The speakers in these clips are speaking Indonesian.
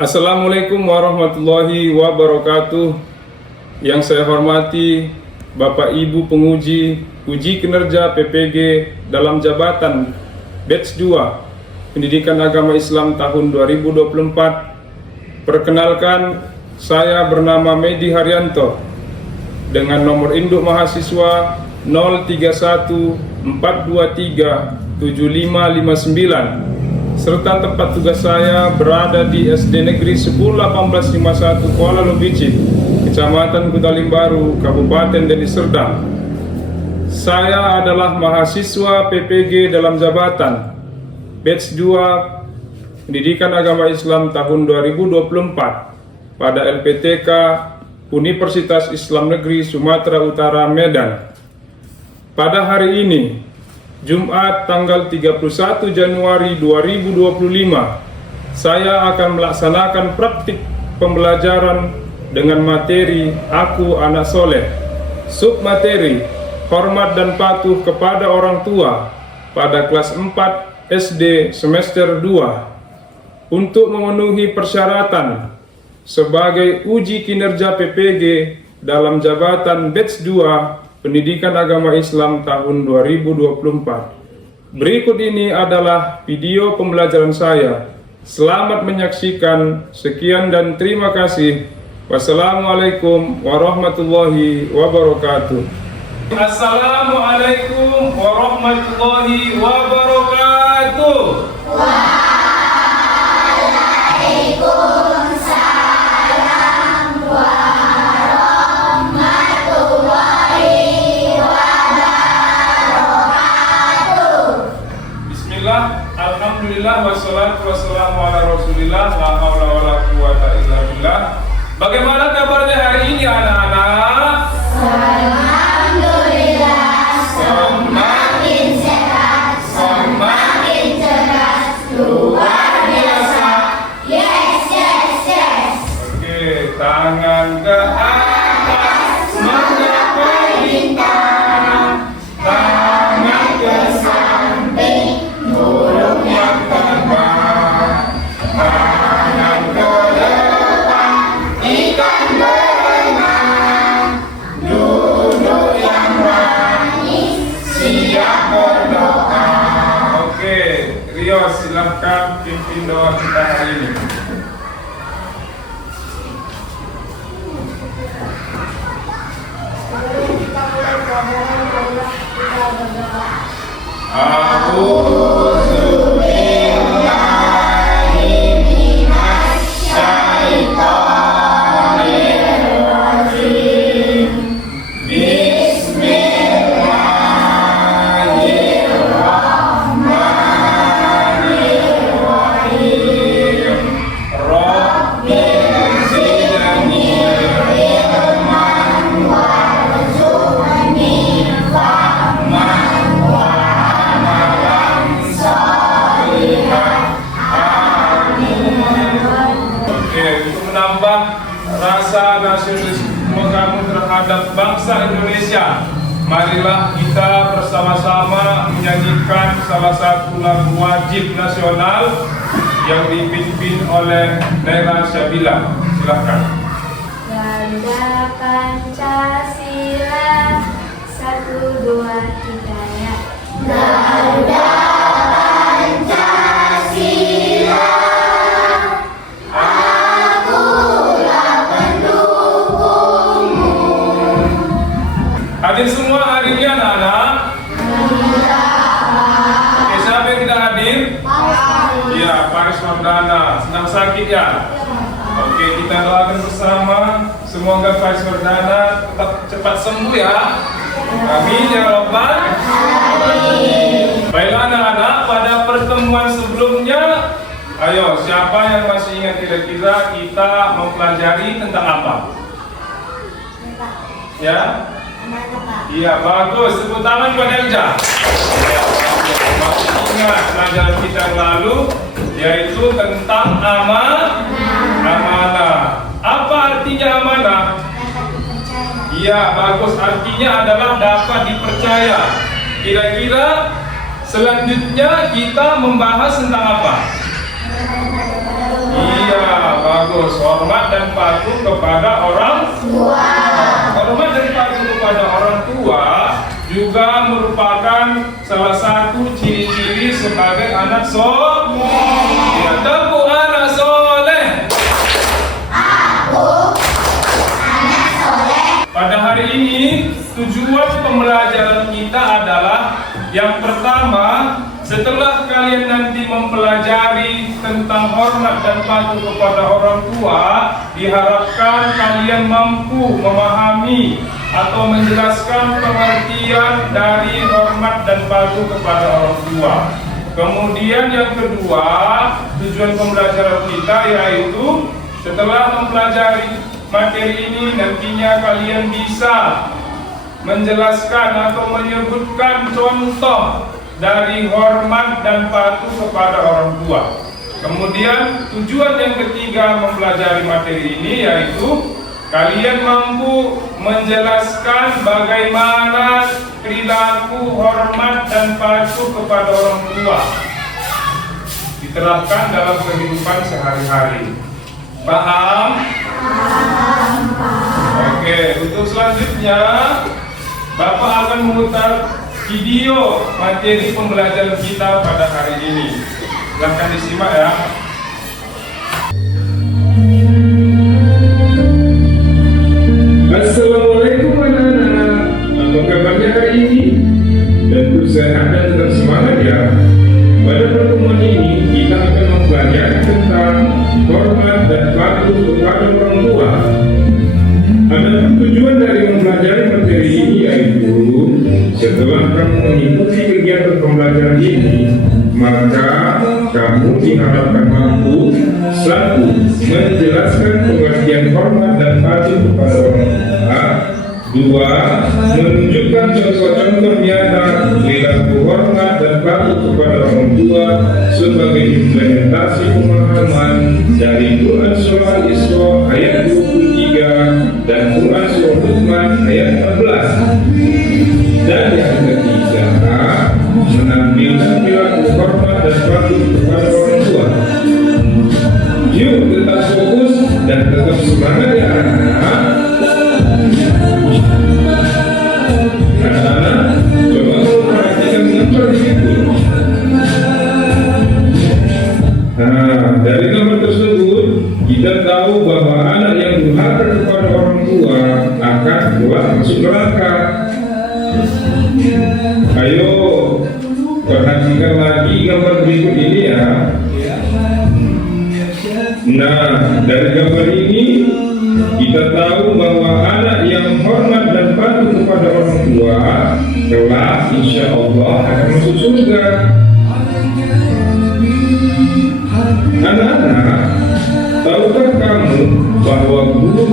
Assalamualaikum warahmatullahi wabarakatuh. Yang saya hormati Bapak Ibu penguji uji kinerja PPG dalam jabatan Batch 2 Pendidikan Agama Islam tahun 2024. Perkenalkan, saya bernama Medi Haryanto dengan nomor induk mahasiswa 0314237559 serta tempat tugas saya berada di SD Negeri 101851 Kuala Lumpur, Kecamatan Kutalim Baru, Kabupaten Deli Serdang. Saya adalah mahasiswa PPG dalam jabatan Batch 2 Pendidikan Agama Islam tahun 2024 pada LPTK Universitas Islam Negeri Sumatera Utara, Medan. Pada hari ini, Jumat tanggal 31 Januari 2025, saya akan melaksanakan praktik pembelajaran dengan materi Aku Anak Soleh, submateri Hormat dan Patuh kepada Orang Tua pada kelas 4 SD semester 2 untuk memenuhi persyaratan sebagai uji kinerja PPG dalam jabatan Batch 2 Pendidikan Agama Islam tahun 2024. Berikut ini adalah video pembelajaran saya. Selamat menyaksikan. Sekian dan terima kasih. Wassalamualaikum warahmatullahi wabarakatuh. Assalamualaikum warahmatullahi wabarakatuh. Alhamdulillah wassalatu wassalamu ala rasulillah la haula wala quwata illa billah. Bagaimana kabarnya hari ini anak-anak? Alhamdulillah semakin sehat, semakin cerdas, luar biasa. Yes, yes, yes. Oke, tangan ke atas, menggapai bintang. Tangan ke samping, burung yang terbang. Tangan ke depan, ikan berenang. Duduk yang manis, siap berdoa. Oke, Rio silahkan pimpin doa kita hari ini. Sebelum kita mulai pelajaran, marilah kita berdoa. A'udzu billahi minasyaitonir rajim. Bismillahirrahmanirrahim. Rabbil zidni ilman warzuqni fahman wa amalan sholihan. Amin. Oke, untuk menambah rasa nasionalisme kamu terhadap bangsa Indonesia, marilah kita bersama-sama menyanyikan salah satu lagu wajib nasional yang dipimpin oleh Naira Syabila. Silakan. Ganda Pancasila, 1, 2, 3 ya. Ganda Pancasila, akulah pendukungmu. Hadir semua hari ini anak-anak? Oke, siapa yang tidak hadir? Iya, Paris Mardana. Senang sakit ya? Oke, kita doakan bersama. Semoga Paris Mardana tetap cepat sembuh ya. Amin ya Rabbal alamin. Baiklah anak-anak, pada pertemuan sebelumnya, ayo siapa yang masih ingat kira-kira kita mempelajari tentang apa? Ya? Iya, bagus. Tepuk tangan buat Elja. Masih ingat pelajaran kita yang lalu, yaitu tentang amanah. Apa artinya amanah? Iya, bagus. Artinya adalah dapat dipercaya. Kira-kira selanjutnya kita membahas tentang apa? Iya, bagus. Hormat dan patuh kepada orang tua. Hormat dan patuh kepada orang tua juga merupakan salah satu ciri-ciri sebagai anak soleh. Ya, tepuk anak soleh. Pada hari ini tujuan pembelajaran kita adalah yang pertama, setelah kalian nanti mempelajari tentang hormat dan patuh kepada orang tua, diharapkan kalian mampu memahami atau menjelaskan pengertian dari hormat dan patuh kepada orang tua. Kemudian yang kedua, tujuan pembelajaran kita yaitu setelah mempelajari materi ini nantinya kalian bisa menjelaskan atau menyebutkan contoh dari hormat dan patuh kepada orang tua. Kemudian tujuan yang ketiga mempelajari materi ini yaitu kalian mampu menjelaskan bagaimana perilaku hormat dan patuh kepada orang tua diterapkan dalam kehidupan sehari-hari. Paham? Oke, untuk selanjutnya Bapak akan memutar video materi pembelajaran kita pada hari ini. Silahkan disimak ya. Assalamualaikum anak-anak. Apa kabarnya hari ini? Tentu sehat dan tetap semangat ya. Pada pertemuan ini kita akan mempelajari tentang hormat dan patuh kepada orang tua. Adapun tujuan dari mempelajari materi ini yaitu setelah kamu mengikuti kegiatan pembelajaran ini, maka kamu diharapkan mampu satu, menjelaskan pengertian hormat dan patuh kepada orang tua. Dua, menunjukkan contoh-contoh nyata perilaku hormat dan patuh kepada orang tua sebagai implementasi pemahaman dari Quran Surah Al-Isra ayat 23 dan Quran Surah Luqman ayat 14. Dan yang ketiga, menampilkan perilaku hormat dan patuh kepada orang tua. Yuk tetap fokus dan tetap semangat ya anak-anak. Anak-anak, coba perhatikan gambar itu. Nah, dari gambar tersebut kita tahu bahwa anak yang durhaka kepada orang tua akan kelak masuk neraka. Ayo perhatikan lagi gambar berikut ini ya. Nah, dari gambar ini kita tahu bahwa anak yang hormat dan patuh kepada orang tua kelak insya Allah akan masuk surga. Anak-anak, tahukah kamu bahwa guru,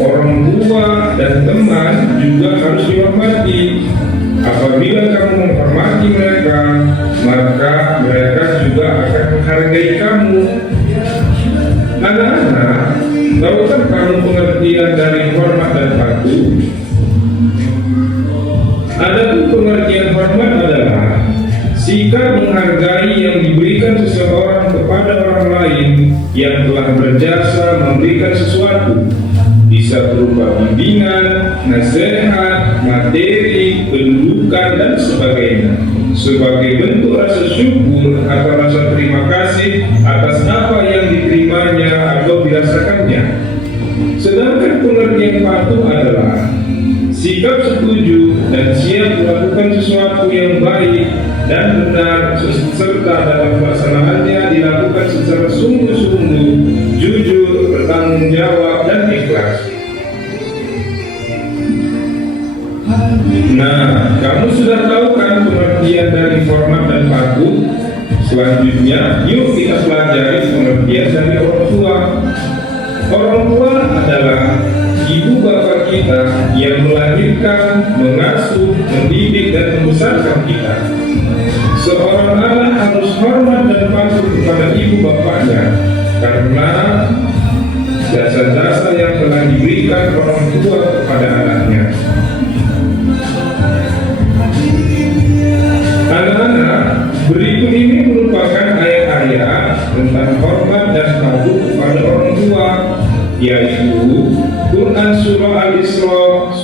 orang tua, dan teman juga harus dihormati? Apabila kamu menghormati mereka, maka mereka juga akan menghargai kamu. Anak-anak, tahukah kamu pengertian dari hormat dan patuh? Adapun pengertian hormat adalah sikap menghargai yang diberikan seseorang kepada orang lain yang telah berjasa memberikan sesuatu, bisa berupa bimbingan, nasihat, materi, pendudukan, dan sebagainya, sebagai bentuk rasa syukur atau rasa terima kasih atas apa yang diterimanya atau dirasakannya. Sedangkan pengertian patuh adalah sikap setuju dan siap melakukan sesuatu yang baik dan benar serta dalam pelaksanaannya dilakukan secara sungguh-sungguh, jujur, bertanggung jawab, dan ikhlas. Nah, kamu sudah tahu kan pengertian dari hormat dan patuh? Selanjutnya, yuk kita pelajari pengertian dari orang tua. Orang tua adalah ibu bapak kita yang melahirkan, mengasuh, mendidik, dan membesarkan kita. Seorang anak harus hormat dan patuh kepada ibu bapaknya karena jasa-jasa yang telah diberikan orang tua kepada anaknya. Anak-anak, berikut ini merupakan ayat-ayat tentang hormat dan patuh kepada orang tua.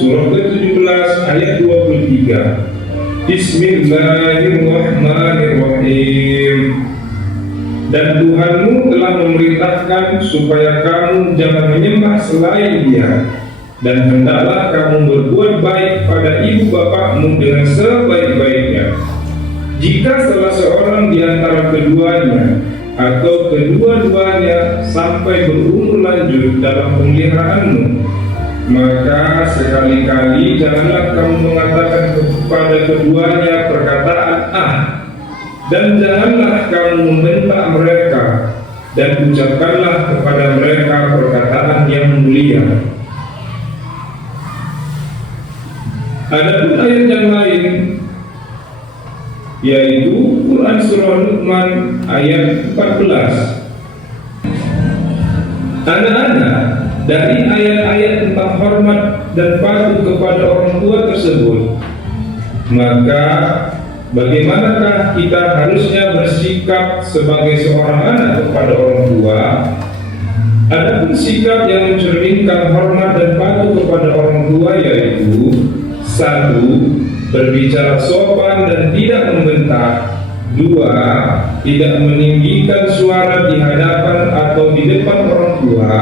surah ke-17 ayat 23. Bismillahirrahmanirrahim. Dan Tuhanmu telah memerintahkan supaya kamu jangan menyembah selain Dia, dan hendaklah kamu berbuat baik pada ibu bapakmu dengan sebaik-baiknya. Jika salah seorang di antara keduanya atau kedua-duanya sampai berumur lanjut dalam pemeliharaanmu, maka sekali-kali janganlah kamu mengatakan kepada keduanya perkataan "ah", dan janganlah kamu membentak mereka, dan ucapkanlah kepada mereka perkataan yang mulia. Adapun ayat yang lain, yaitu Quran Surah Luqman ayat 14. Anak-anak, dari ayat-ayat tentang hormat dan patuh kepada orang tua tersebut, maka bagaimanakah kita harusnya bersikap sebagai seorang anak kepada orang tua? Adapun sikap yang mencerminkan hormat dan patuh kepada orang tua yaitu: 1. Berbicara sopan dan tidak membentak. 2. Tidak meninggikan suara di hadapan atau di depan orang tua.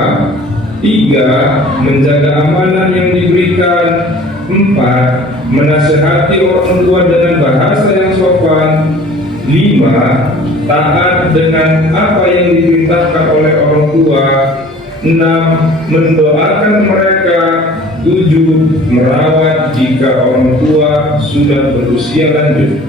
3. Menjaga amanah yang diberikan. 4. Menasihati orang tua dengan bahasa yang sopan. 5. Taat dengan apa yang diperintahkan oleh orang tua. 6. Mendoakan mereka. 7. Merawat jika orang tua sudah berusia lanjut.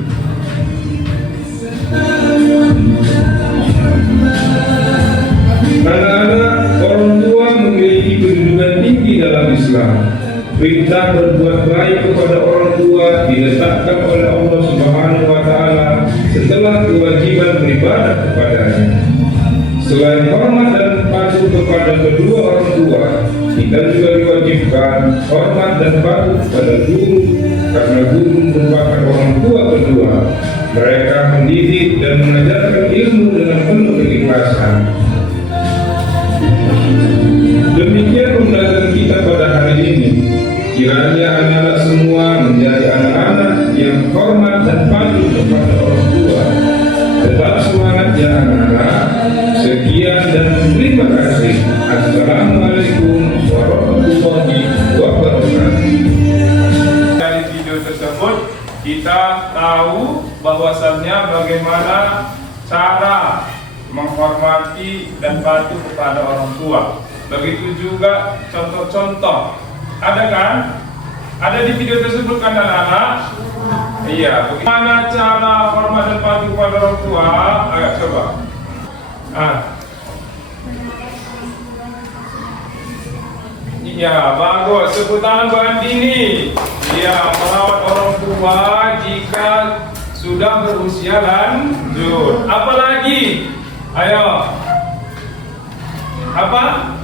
Anak-anak, orang tua memiliki kedudukan tinggi dalam Islam. Perintah berbuat baik kepada orang tua diletakkan oleh Allah Subhanahu wa Ta'ala setelah kewajiban beribadah kepadanya. Selain hormat dan patuh kepada kedua orang tua, kita juga diwajibkan hormat dan patuh kepada guru, karena guru merupakan orang tua kedua. Mereka mendidik dan mengajarkan ilmu dengan penuh keikhlasan. Demikian pembelajaran kita pada hari ini. Kiranya anak-anak semua menjadi anak-anak yang hormat dan patuh kepada orang tua. Tetap semangat ya anak-anak. Sekian dan terima kasih. Assalamualaikum warahmatullahi wabarakatuh. Dari video tersebut kita tahu bahwasannya bagaimana cara menghormati dan patuh kepada orang tua. Begitu juga contoh-contoh. Ada kan? Ada di video tersebut kan anak-anak? Iya. Bagaimana cara hormat dan patuh kepada orang tua? Ayo coba. Iya, bagus. Tepuk tangan Bu Andini. Iya, merawat orang tua jika sudah berusia lanjut. Apa lagi? Ayo. Apa?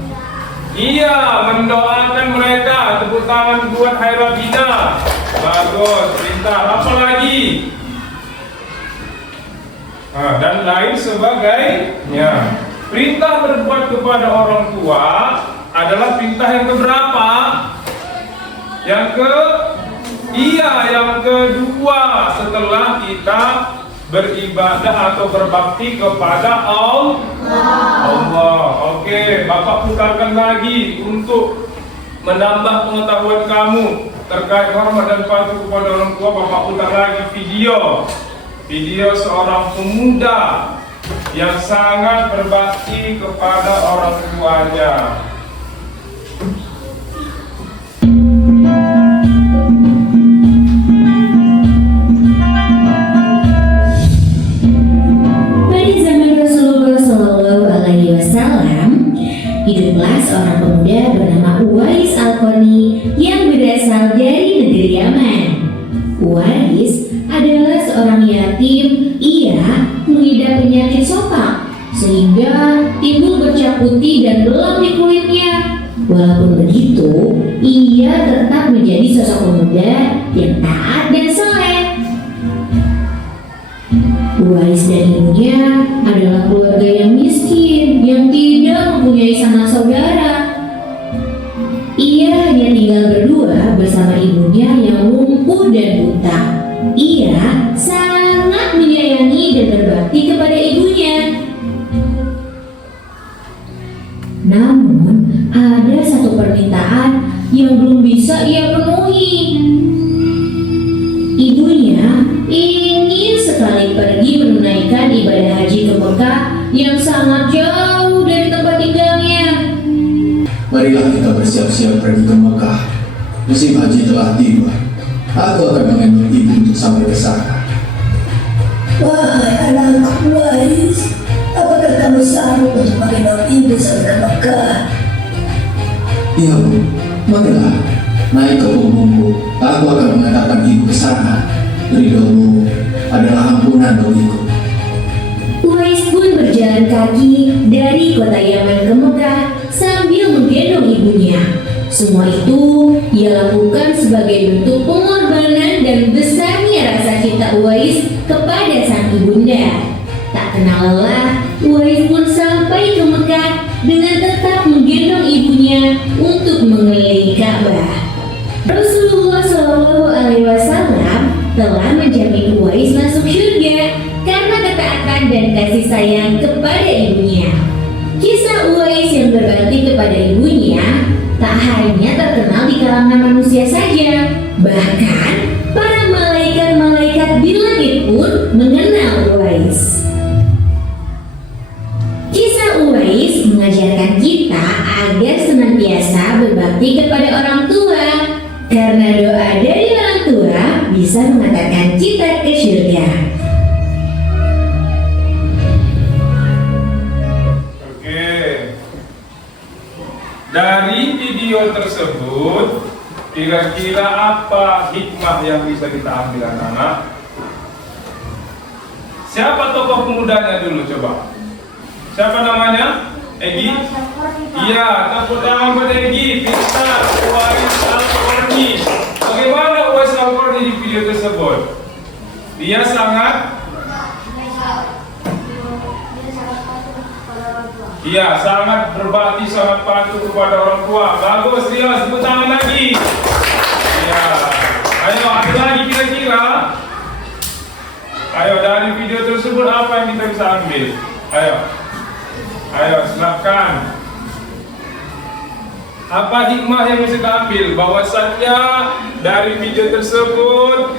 Iya, mendoakan mereka. Tepuk tangan buat Hairabina. Bagus, perintah. Apa lagi? Dan lain sebagainya. Perintah berbuat kepada orang tua adalah perintah yang keberapa? Yang kedua setelah kita beribadah atau berbakti kepada Allah. Oke, Bapak putarkan lagi untuk menambah pengetahuan kamu terkait hormat dan patuh kepada orang tua. Bapak putar lagi video seorang pemuda yang sangat berbakti kepada orang tuanya. Hiduplah seorang pemuda bernama Uwais Al-Qarni yang berasal dari negeri Yaman. Uwais adalah seorang yatim. Ia mengidap penyakit sopak sehingga timbul bercak putih dan belang di kulitnya. Walaupun begitu, ia tetap menjadi sosok pemuda yang taat dan saleh. Uwais dan ibunya adalah keluarga yang miskin yang tidak mempunyai sanak saudara. Ia hanya tinggal berdua bersama ibunya yang lumpuh dan buta. Ia sangat menyayangi dan berbakti kepada ibunya. Namun, ada satu permintaan yang belum bisa ia penuhi. Ibunya ingin sekali pergi menunaikan ibadah haji ke Mekah yang sangat jauh dari tempat tinggalnya. Marilah kita bersiap-siap pergi ke Mekah. Musim haji telah tiba. Aku akan menggendong ibu untuk sampai ke sana. Wahai anakku Uwais, apakah kamu sanggup untuk menggendong ibu sampai ke Mekah? Iya Bu, marilah. Naik ke punggungku, aku akan mengantarkan ibu ke sana. Ridhomu adalah ampunan bagiku. Uwais pun berjalan kaki dari kota Yaman ke Mekah sambil menggendong ibunya. Semua itu ia lakukan sebagai bentuk pengorbanan dan besarnya rasa cinta Uwais kepada sang ibunda. Tak kenal lelah, Uwais pun sampai ke Mekah dengan tetap menggendong ibunya untuk mengelilingi Ka'bah. Rasulullah SAW telah menjamin Uwais masuk surga karena ketaatan dan kasih sayang kepada ibunya. Kisah Uwais yang berbakti kepada ibunya tak hanya terkenal di kalangan manusia saja, bahkan para malaikat-malaikat di langit pun mengenal Uwais. Kisah Uwais mengajarkan kita agar senantiasa berbakti kepada orang tua, karena doa dari orang tua bisa mengantarkan kita ke surga. Oke. Dari video tersebut, kira-kira apa hikmah yang bisa kita ambil anak-anak? Siapa tokoh pemudanya dulu coba? Siapa namanya? Egi? Iya, tepuk tangan buat Egi. Pintar, Uwais Al-Qarni. Bagaimana Uwais Al-Qarni di video tersebut? Dia sangat berbakti, sangat patuh kepada orang tua. Bagus, dia tepuk tangan lagi. Iya. Ayo, ada lagi kira-kira? Ayo, dari video tersebut apa yang kita bisa ambil? Ayo, silakan. Apa hikmah yang bisa kita ambil? Bahwasannya dari video tersebut,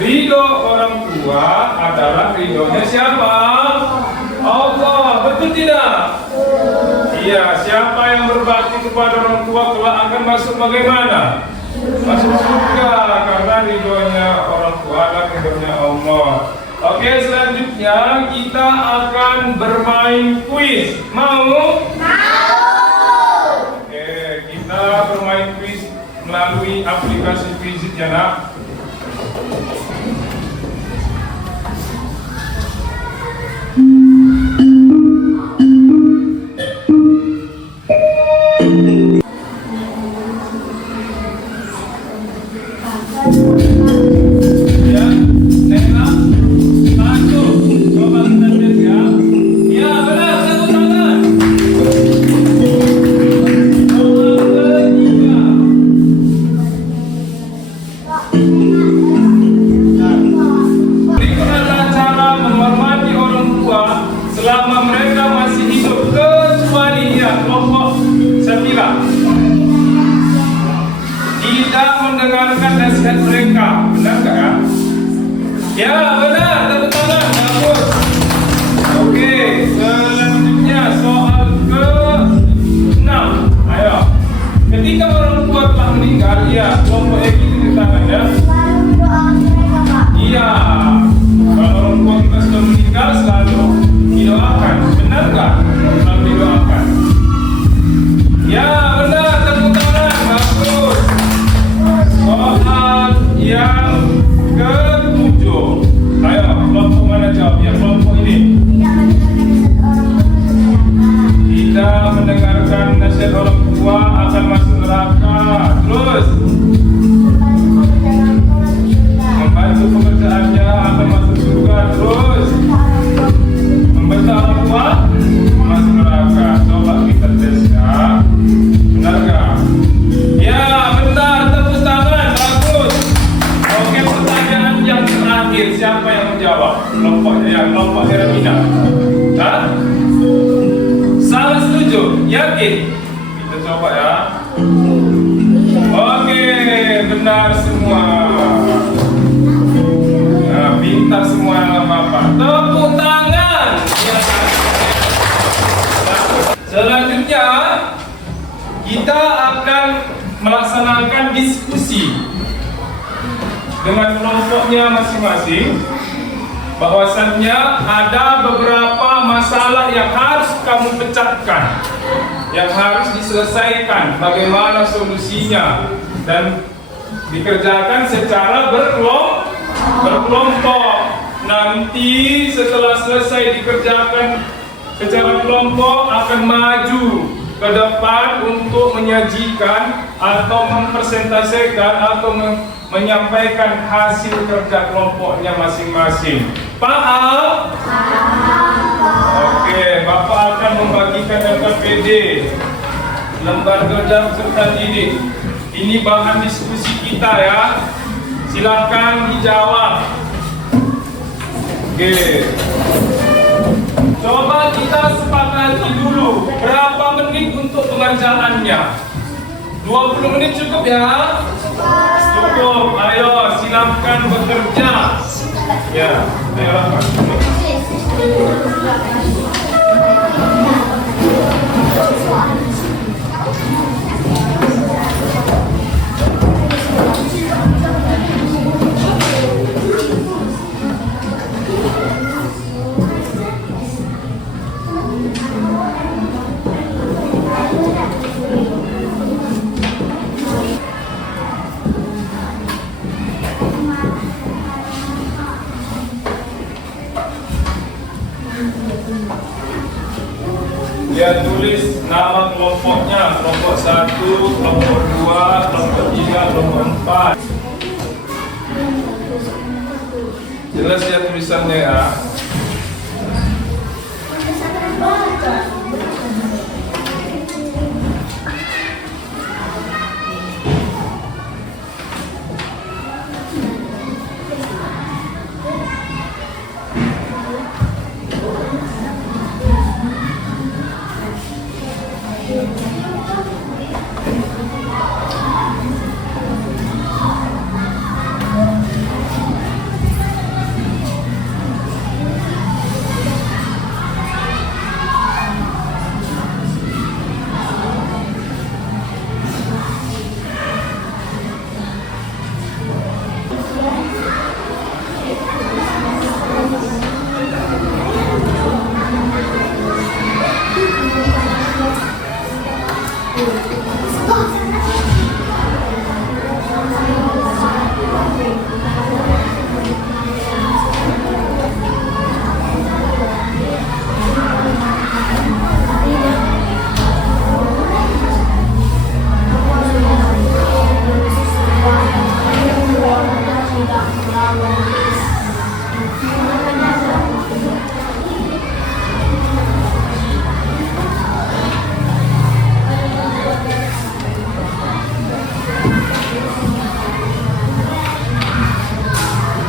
ridho orang tua adalah ridhonya siapa? Allah, betul tidak? Iya, siapa yang berbakti kepada orang tua kelak akan masuk bagaimana? Masuk surga, karena ridhonya orang tua adalah ridhonya Allah. Oke, selanjutnya kita akan bermain kuis. Mau? Oke, kita bermain kuis melalui aplikasi Quizit ya nak. Ya, Nena, satu, coba kita tes ya. Ya, benar, satu tangan. Nomor ketiga. Berikut adalah cara menghormati orang tua selama mereka masih hidup, kecuali kelompok sembilan. Tidak mendengarkan nasihat mereka, benar nggak ya? Ya benar, tepuk tangan, bagus. Oke, selanjutnya soal ke-6. Ayo, ketika orang tua telah meninggal, ya kelompok Egi tepuk tangan ya. Iya, kalau orang tua kita sudah meninggal selalu didoakan, benar nggak? Selalu didoakan. Ya benar, tepuk tangan, bagus. Soal yang ke-7. Ayo, kelompok mana jawab? Ya, kelompok ini. Tidak mendengarkan nasihat orang tua akan masuk neraka. Terus membantu pekerjaannya akan masuk surga. Terus siapa yang menjawab? Kelompok Hermina. Hah? Salah, setuju? Yakin? Kita coba ya. Oke, benar semua. Nah, pintar semua yang Bapak. Tepuk tangan. Selanjutnya, kita akan melaksanakan diskusi dengan kelompoknya masing-masing. Bahwasannya ada beberapa masalah yang harus kamu pecahkan, yang harus diselesaikan, bagaimana solusinya, dan dikerjakan secara berkelompok. Nanti setelah selesai dikerjakan secara kelompok akan maju ke depan untuk menyajikan atau mempresentasikan atau menyampaikan hasil kerja kelompoknya masing-masing. Paham? Oke, Bapak akan membagikan LKPD, lembar kerja peserta didik. Ini bahan diskusi kita ya. Silakan dijawab. Oke. Coba kita sepakati dulu berapa menit untuk pengerjaannya. 20 menit cukup ya? Cukup. Ayo silakan bekerja. Ya, ayo Rahmat. Dia tulis nama kelompoknya, kelompok 1, kelompok 2, kelompok 3, kelompok 4. Jelas ya tulisannya ya.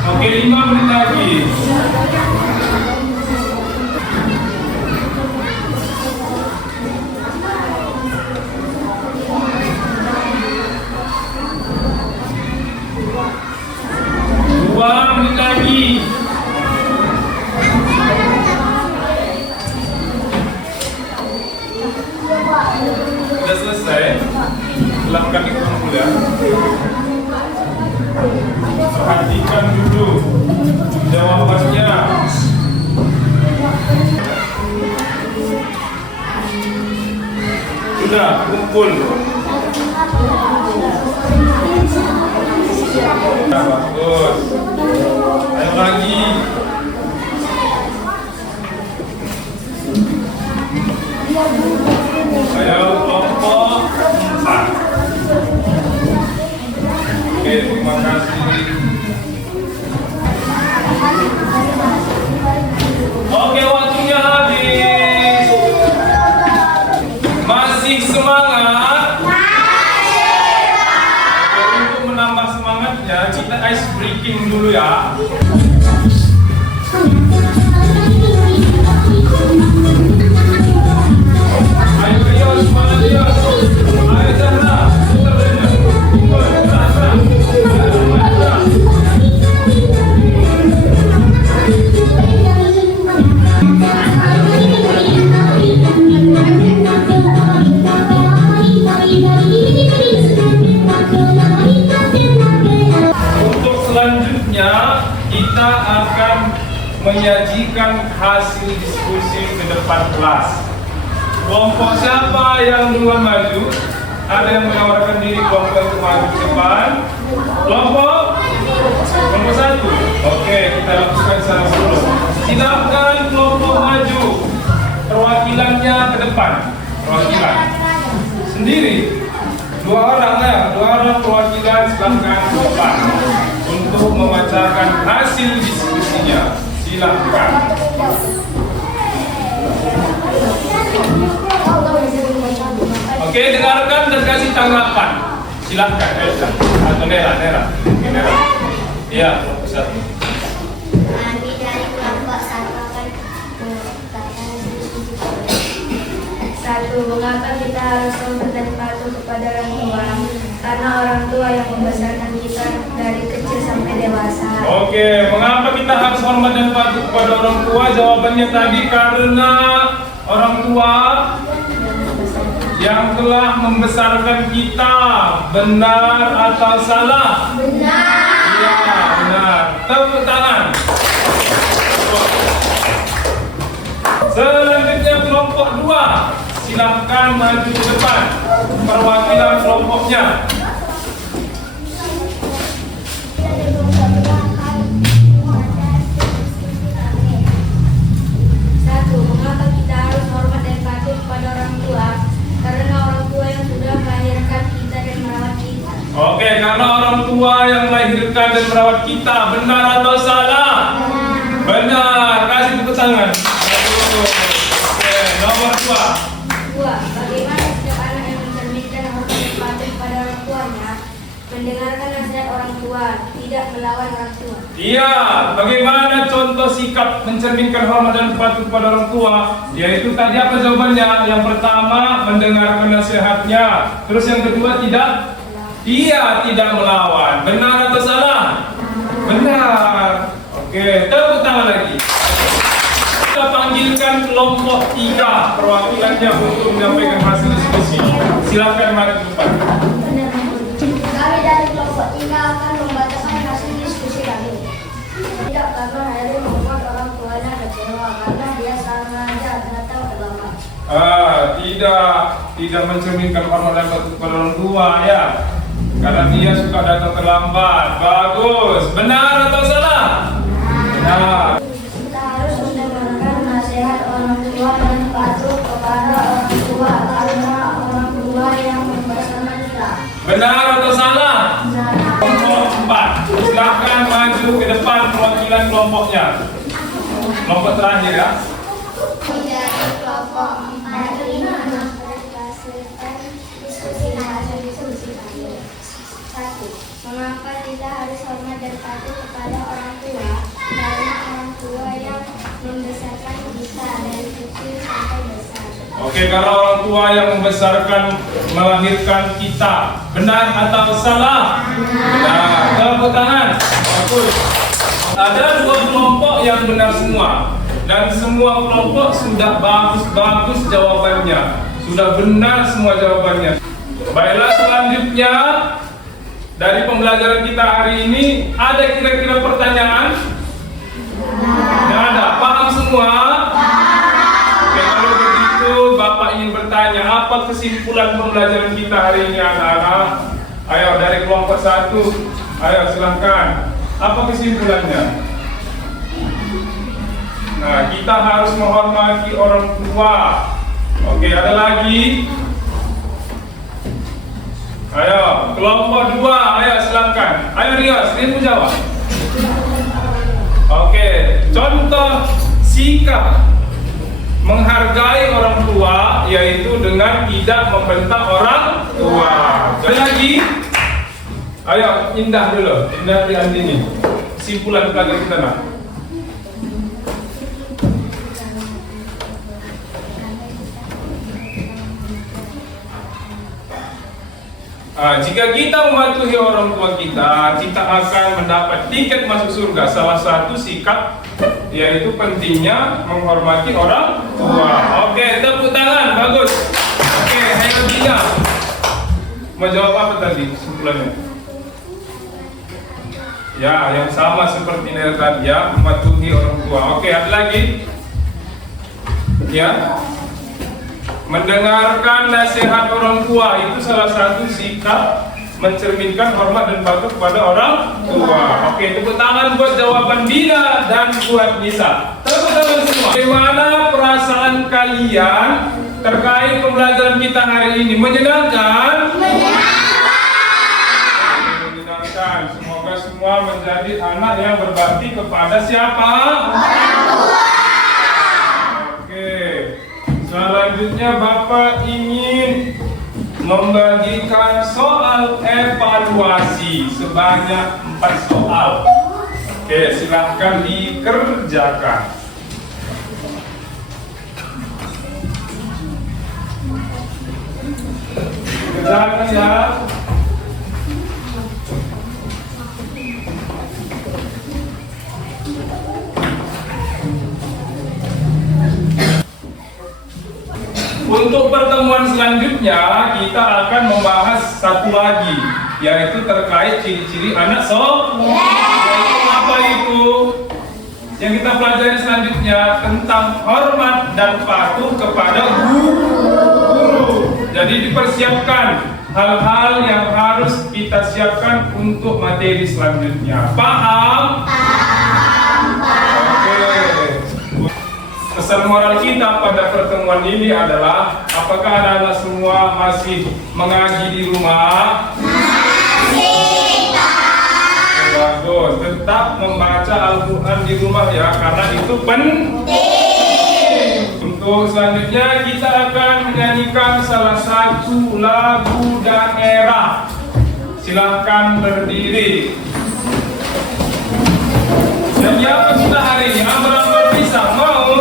Oke, 5 menit lagi. Sudah selesai. Silakan dikumpul ya. Perhatikan dulu jawabannya. Sudah kumpul. Nah, bagus. Ayo lagi. Ayo kelompok 4. Oke, terima kasih. Oke, waktunya habis. Masih semangat? Oke, untuk menambah semangatnya, kita ice breaking dulu ya. menyajikan hasil diskusi ke depan kelas. Kelompok siapa yang duluan maju? Ada yang menawarkan diri kelompok itu maju ke depan? Kelompok satu. Oke, kita lakukan secara dulu. Silakan kelompok maju. Perwakilannya ke depan. Perwakilan sendiri. Dua orang perwakilan silakan ke depan untuk membacakan hasil diskusinya. Silakan. Oke, dengarkan dan kasih tanggapan. Silakan Elsa atau Nera. Iya, Ustaz. Kami dari kelompok satu akan mengatakan satu, mengapa kita harus hormat dan patuh kepada orang tua? Karena orang tua yang membesarkan kita dari kecil sampai dewasa. Oke, mengapa kita harus hormat dan patuh kepada orang tua? Jawabannya tadi karena orang tua yang telah membesarkan kita. Benar atau salah? Benar. Iya, benar. Tepuk tangan. Selanjutnya kelompok 2. Silakan maju ke depan. Perwakilan kelompoknya. Satu, mengapa kita harus hormat dan patuh kepada orang tua? Karena orang tua yang sudah melahirkan kita dan merawat kita. Oke, karena orang tua yang melahirkan dan merawat kita. Benar atau salah? Benar. Kasih tepuk tangan. Oke, nomor 2. Dua, bagaimana setiap anak yang mencerminkan hormat dan patuh kepada orang tuanya, mendengarkan nasihat orang tua, tidak melawan orang tua. Iya, bagaimana contoh sikap mencerminkan hormat dan patuh kepada orang tua? Yaitu tadi apa jawabannya? Yang pertama, mendengarkan nasihatnya. Terus yang kedua, tidak? Iya, tidak melawan. Benar atau salah? Benar. Oke, tepuk tangan lagi. Kita panggilkan kelompok 3 perwakilannya untuk menyampaikan hasil diskusi. Silakan mari ke depan. Kami dari kelompok 3 akan membacakan hasil diskusi kami. Tidak karena Harry membuat orang tuanya kecewa karena dia sengaja datang terlambat. Tidak mencerminkan hormat dan patuh kepada orang tua ya. Karena dia suka datang terlambat. Bagus. Benar atau salah? Benar. Kita harus mendengarkan nasihat orang tua dan patuh kepada orang tua karena orang tua yang membesarkan kita. Benar atau salah? Benar. Kelompok 4. Silakan maju ke depan perwakilan kelompoknya. Kelompok terakhir ya. Dari kelompok 4 ini menghasilkan diskusi hasil diskusi kami. 1. Mengapa kita harus hormat dan patuh kepada orang tua? Karena orang tua yang membesarkan kita dari kecil sampai besar. Oke, karena orang tua yang membesarkan melahirkan kita. Benar atau salah? Benar. Tepuk tangan. Bagus. Ada 2 kelompok yang benar semua. Dan semua kelompok sudah bagus-bagus jawabannya. Sudah benar semua jawabannya. Baiklah, selanjutnya dari pembelajaran kita hari ini, ada kira-kira pertanyaan? Tidak ada. Paham semua? Oke, kalau begitu Bapak ingin bertanya, apa kesimpulan pembelajaran kita hari ini anak-anak? Ayo dari kelompok 1, ayo silahkan. Apa kesimpulannya? Nah, kita harus menghormati orang tua. Oke, ada lagi? Ayo, kelompok 2, ayo silakan. Ayo Rios, dia mau jawab. Oke, contoh sikap menghargai orang tua yaitu dengan tidak membentak orang tua. Ada lagi? Ayo, Indah dulu. Indah di Andini. Simpulan pelajaran kita nak. Jika kita mematuhi orang tua kita akan mendapat tiket masuk surga. Salah satu sikap yaitu pentingnya menghormati orang tua. Oke, tepuk tangan, bagus. Oke, Hayo Dina, mau jawab apa tadi kesimpulannya? Ya, yang sama seperti Nera tadi ya, mematuhi orang tua. lagi. Ya. Mendengarkan nasihat orang tua itu salah satu sikap mencerminkan hormat dan patuh kepada orang tua. Oke, tepuk tangan buat jawaban Dina dan buat Nisa. Tepuk tangan semua. Bagaimana perasaan kalian terkait pembelajaran kita hari ini? Menyenangkan? Menyenangkan. Semoga semua menjadi anak yang berbakti kepada siapa? Orang tua. Oke. Selanjutnya Bapak ingin membagikan soal evaluasi sebanyak 4 soal. Oke, silahkan dikerjakan. Kerjakan ya. Untuk pertemuan selanjutnya kita akan membahas satu lagi, yaitu terkait ciri-ciri anak soleh. Yaitu apa itu? Yang kita pelajari selanjutnya tentang hormat dan patuh kepada guru. Jadi dipersiapkan hal-hal yang harus kita siapkan untuk materi selanjutnya. Paham? Pesan moral kita pada pertemuan ini adalah, apakah anak-anak semua masih mengaji di rumah? Masih. Bagus, tetap membaca Al-Quran di rumah ya, karena itu penting. Untuk selanjutnya kita akan menyanyikan salah satu lagu daerah. Silahkan berdiri. Dan yang kita hari ini, ambil bisa mau?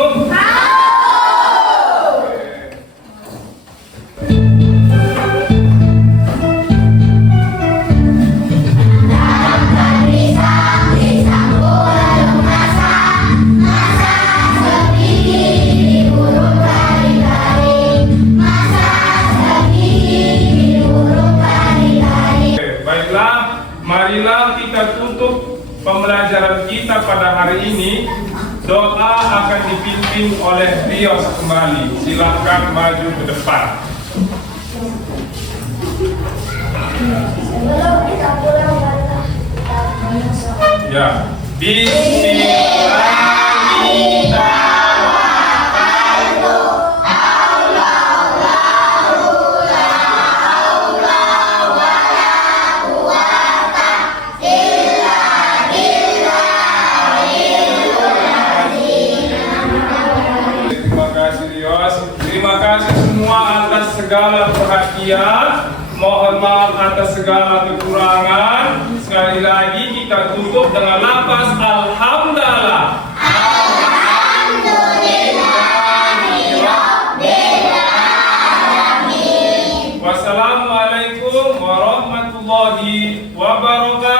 Marilah kita tutup pembelajaran kita pada hari ini. Doa akan dipimpin oleh Rios kembali. Silakan maju ke depan. Sebelum kita pulang, Ya. Bismillahirrahmanirrahim. Terima kasih semua atas segala perhatian. Mohon maaf atas segala kekurangan. Sekali lagi kita tutup dengan lafaz alhamdulillah. Wassalamualaikum warahmatullahi wabarakatuh.